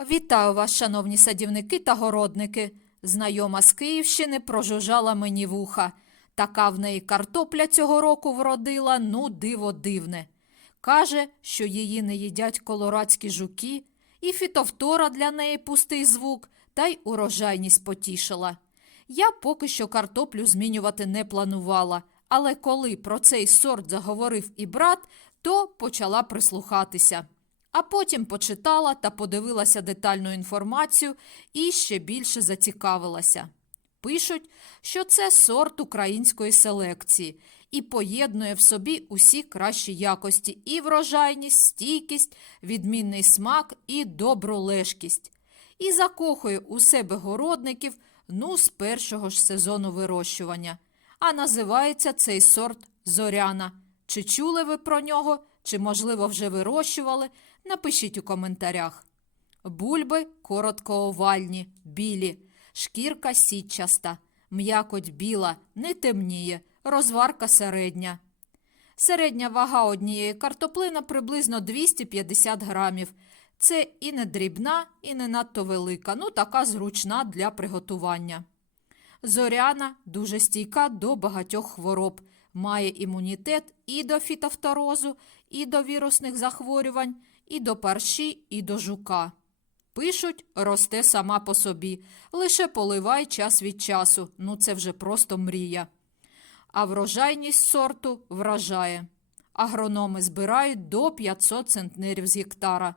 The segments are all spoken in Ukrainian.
Вітаю вас, шановні садівники та городники. Знайома з Київщини прожужжала мені вуха. Така в неї картопля цього року вродила, ну диво дивне. Каже, що її не їдять колорадські жуки, і фітовтора для неї пустий звук, та й урожайність потішила. Я поки що картоплю змінювати не планувала, але коли про цей сорт заговорив і брат, то почала прислухатися. А потім почитала та подивилася детальну інформацію і ще більше зацікавилася. Пишуть, що це сорт української селекції і поєднує в собі усі кращі якості і врожайність, стійкість, відмінний смак і добру лежкість. І закохує у себе городників ну з першого ж сезону вирощування. А називається цей сорт зоряна. Чи чули ви про нього, чи, можливо, вже вирощували? Напишіть у коментарях. Бульби короткоовальні, білі, шкірка сітчаста, м'якоть біла, не темніє, розварка середня. Середня вага однієї картоплини приблизно 250 грамів. Це і не дрібна, і не надто велика, ну така зручна для приготування. Зоряна дуже стійка до багатьох хвороб, має імунітет і до фітофторозу, і до вірусних захворювань, і до парші, і до жука. Пишуть, росте сама по собі, лише поливай час від часу, ну це вже просто мрія. А врожайність сорту вражає. Агрономи збирають до 500 центнерів з гектара.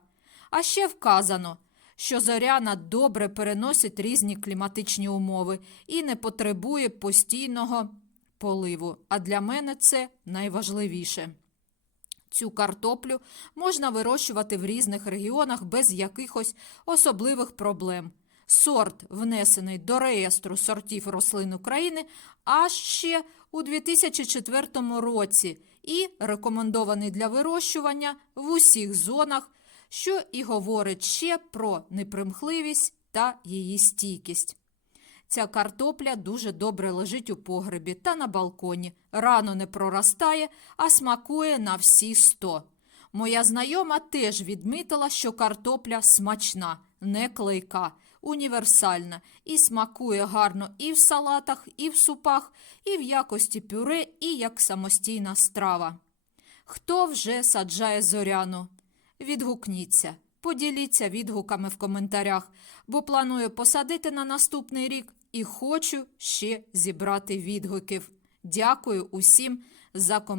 А ще вказано, що зоряна добре переносить різні кліматичні умови і не потребує постійного поливу. А для мене це найважливіше. Цю картоплю можна вирощувати в різних регіонах без якихось особливих проблем. Сорт внесений до реєстру сортів рослин України аж ще у 2004 році і рекомендований для вирощування в усіх зонах, що і говорить ще про непримхливість та її стійкість. Ця картопля дуже добре лежить у погребі та на балконі, рано не проростає, а смакує на всі сто. Моя знайома теж відмітила, що картопля смачна, не клейка, універсальна і смакує гарно і в салатах, і в супах, і в якості пюре, і як самостійна страва. Хто вже саджає зоряну? Відгукніться, поділіться відгуками в коментарях, бо планую посадити на наступний рік і хочу ще зібрати відгуків. Дякую усім за коментарі.